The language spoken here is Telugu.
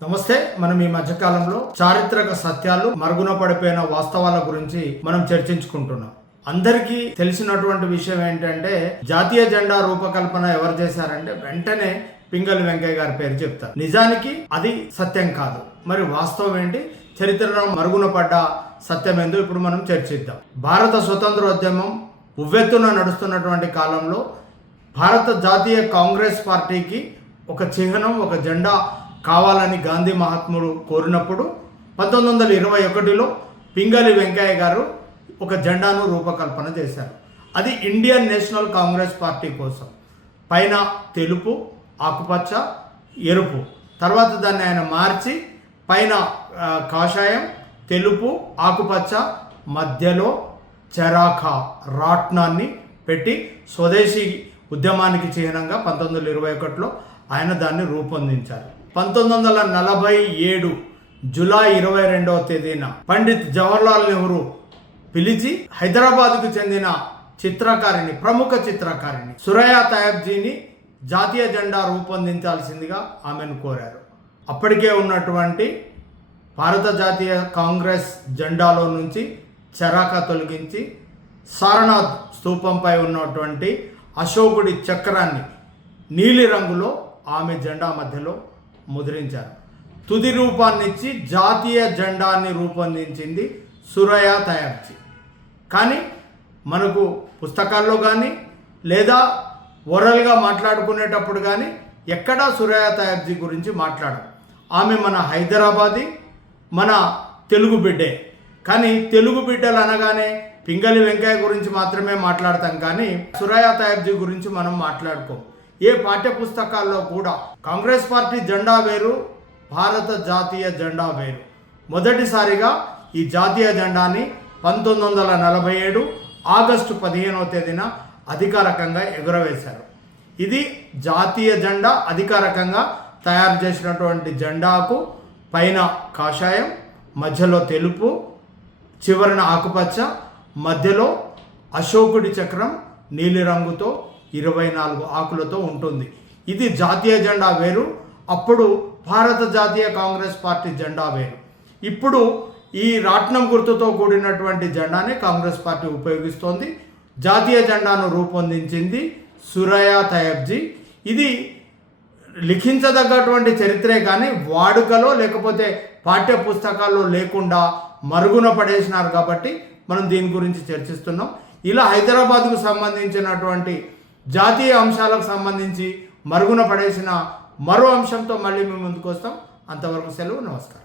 నమస్తే. మనం ఈ మధ్యకాలంలో చారిత్రక సత్యాలు, మరుగున పడిపోయిన వాస్తవాల గురించి మనం చర్చించుకుంటున్నాం. అందరికీ తెలిసినటువంటి విషయం ఏంటంటే, జాతీయ జెండా రూపకల్పన ఎవరు చేశారంటే వెంటనే పింగళి వెంకయ్య గారి పేరు చెప్తారు. నిజానికి అది సత్యం కాదు. మరి వాస్తవం ఏంటి, చరిత్రలో మరుగున పడ్డ సత్యం ఏందో ఇప్పుడు మనం చర్చిద్దాం. భారత స్వతంత్రోద్యమం ఉవ్వెత్తున నడుస్తున్నటువంటి కాలంలో భారత జాతీయ కాంగ్రెస్ పార్టీకి ఒక చిహ్నం, ఒక జెండా కావాలని గాంధీ మహాత్ముడు కోరినప్పుడు 1921లో పింగళి వెంకయ్య గారు ఒక జెండాను రూపకల్పన చేశారు. అది ఇండియన్ నేషనల్ కాంగ్రెస్ పార్టీ కోసం. పైన తెలుపు, ఆకుపచ్చ, ఎరుపు. తర్వాత దాన్ని ఆయన మార్చి పైన కాషాయం, తెలుపు, ఆకుపచ్చ, మధ్యలో చరాఖా రాట్నాన్ని పెట్టి స్వదేశీ ఉద్యమానికి చిహ్నంగా 1921లో ఆయన దాన్ని రూపొందించారు. 1947 జూలై 22వ తేదీన పండిత్ జవహర్లాల్ నెహ్రూ పిలిచి హైదరాబాద్కు చెందిన చిత్రకారిణి, ప్రముఖ చిత్రకారిణి సురయా తయాబ్జీని జాతీయ జెండా రూపొందించాల్సిందిగా ఆమెను కోరారు. అప్పటికే ఉన్నటువంటి భారత జాతీయ కాంగ్రెస్ జెండాలో నుంచి చరాకా తొలగించి సారనాథ్ స్తూపంపై ఉన్నటువంటి అశోకుడి చక్రాన్ని నీలి రంగులో ఆమె జెండా మధ్యలో ముద్రించారు. తుది రూపాన్నిచ్చి జాతీయ జెండాన్ని రూపొందించింది సురయా తయాబ్జీ. కానీ మనకు పుస్తకాల్లో కానీ లేదా ఓరల్గా మాట్లాడుకునేటప్పుడు కానీ ఎక్కడా సురయా తయాబ్జీ గురించి మాట్లాడరు. ఆమె మన హైదరాబాదీ, మన తెలుగు బిడ్డే. కానీ తెలుగు బిడ్డలు అనగానే పింగళి వెంకయ్య గురించి మాత్రమే మాట్లాడతాం, కానీ సురయా తయాబ్జీ గురించి మనం మాట్లాడుకోం. ఏ పాఠ్య పుస్తకాల్లో కూడా కాంగ్రెస్ పార్టీ జెండా వేరు, భారత జాతీయ జెండా వేరు. మొదటిసారిగా ఈ జాతీయ జెండాని 1947 ఆగస్టు 15వ తేదీన అధికారికంగా ఎగురవేశారు. ఇది జాతీయ జెండా. అధికారికంగా తయారు చేసినటువంటి జెండాకు పైన కాషాయం, మధ్యలో తెలుపు, చివరన ఆకుపచ్చ, మధ్యలో అశోకుడి చక్రం నీలిరంగుతో 24 ఆకులతో ఉంటుంది. ఇది జాతీయ జెండా వేరు. అప్పుడు భారత జాతీయ కాంగ్రెస్ పార్టీ జెండా వేరు. ఇప్పుడు ఈ రాట్నం గుర్తుతో కూడినటువంటి జెండానే కాంగ్రెస్ పార్టీ ఉపయోగిస్తోంది. జాతీయ జెండాను రూపొందించింది సురయా తయాబ్జీ. ఇది లిఖించదగ్గటువంటి చరిత్రే, కానీ వాడుకలో లేకపోతే పాఠ్య పుస్తకాల్లో లేకుండా మరుగున పడేసినారు. కాబట్టి మనం దీని గురించి చర్చిస్తున్నాం. ఇలా హైదరాబాద్కు సంబంధించినటువంటి జాతీయ అంశాలకు సంబంధించి మరుగున పడేసిన మరో అంశంతో మళ్ళీ మేము ముందుకు వస్తాం. అంతవరకు సెలవు. నమస్కారం.